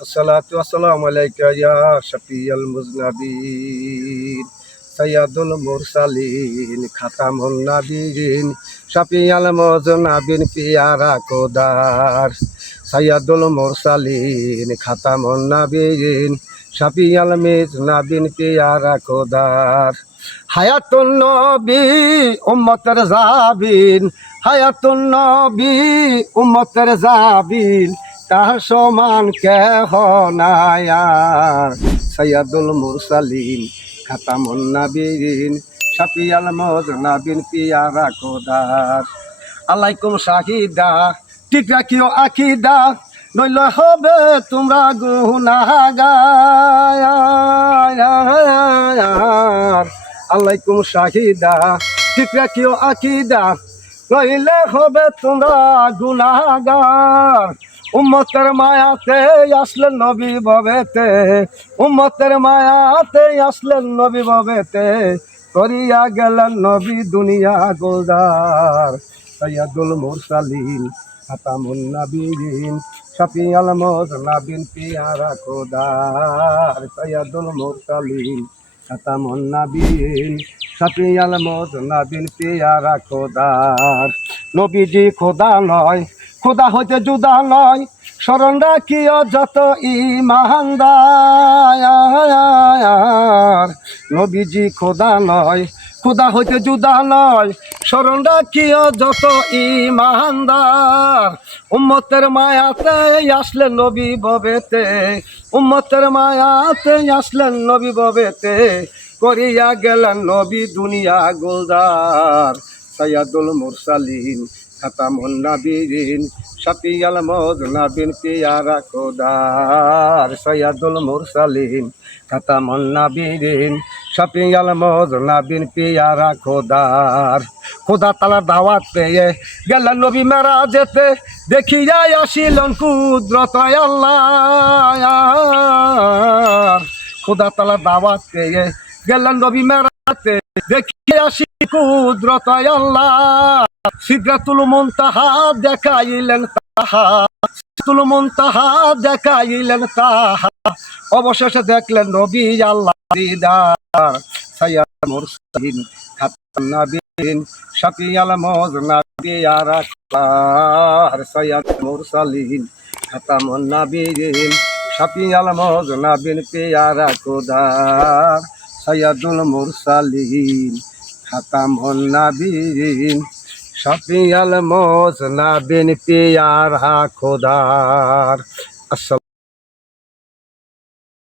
আসসালাতু ওয়াসসালামু আলাইকা ইয়া শাফিয়াল মুজনাবিন সাইয়্যিদুল মুরসালিন খাতামুন নাবিয়িন শাফিয়াল মুজনাবিন পিয়ারা খোদার সাইয়্যিদুল মুরসালিন খাতামুন নাবিয়িন শাফিয়াল মুজনাবিন পিয়ারা খোদার হায়াতুন নবী উম্মতের জাবিন হায়াতুন নবী উম্মতের জাবিন তার সমান কেহ নাই আর সাইয়্যিদুল মুরসালিন খাতামুন নাবিয়িন শাফিয়াল মুজনাবিন পিয়ারা খোদার আলাইকুম শাহিদা ঠিক রাখিও আকিদা নইলে হবে তোমরা গুনাহগার আলাইকুম শাহিদা ঠিক রাখিও আকিদা নইলে হবে তোমরা গুনাহগার উম্মতের মায়াতে আসলেন নবী ভবেতে উম্মতের মায়াতে আসলেন নবী ভবেতে করিয়া গেলেন নবী দুনিয়া গোলদার সাইয়্যিদুল মুরসালিন খাতামুন নাবিয়িন শাফিয়াল মুজনাবিন পিয়ারা খোদার সাইয়্যিদুল মুরসালিন খাতামুন নাবিয়িন শাফিয়াল মুজনাবিন পিয়ারা খোদার নবীজি খোদা নয় খোদা হইতে জুদা নয় স্মরণ রাখিও যত ইমানদার নবীজি খোদা নয় খোদা হইতে জুদা নয় স্মরণ রাখিও যত ইমানদার উম্মতের মায়াতে আসলেন নবী ভবেতে উম্মতের মায়াতে আসলেন নবী ভবেতে করিয়া গেলেন নবী দুনিয়া গোলদার সাইয়্যিদুল মুরসালিন খাতামুন নাবিয়িন শাফিয়াল মুজনাবিন পিয়ারা খোদার সাইয়্যিদুল মুরসালিন খাতামুন নাবিয়িন শাফিয়াল মুজনাবিন পিয়ারা খোদার খোদা তাআলার দাওয়াত পেয়ে গেলেন নবী মেরাজেতে দেখিয়া আসিলেন কুদরত আল্লাহ খোদা তাআলার দাওয়াত পেয়ে গেলেন নবী মেরাজেতে দেখিয়া আসি কুদরত আল্লাহ সিদরাতুল মুনতাহা দেখাইলেন তাহা সিদরাতুল মুনতাহা দেখাইলেন তাহা অবশেষে দেখলেন নবী আল্লাহ দিদার সাইয়্যিদুল মুরসালিন খাতামুন নাবিয়িন শাফিয়াল মুজনাবিন পিয়ারা খোদার সাইয়্যিদুল মুরসালিন খাতামুন নাবিয়িন শাফিয়াল মুজনাবিন পিয়ারা খোদার সাইয়্যিদুল মুরসালিন খাতামুন নাবিয়িন শাফিয়াল মুজনাবিন পিয়ারা খোদার।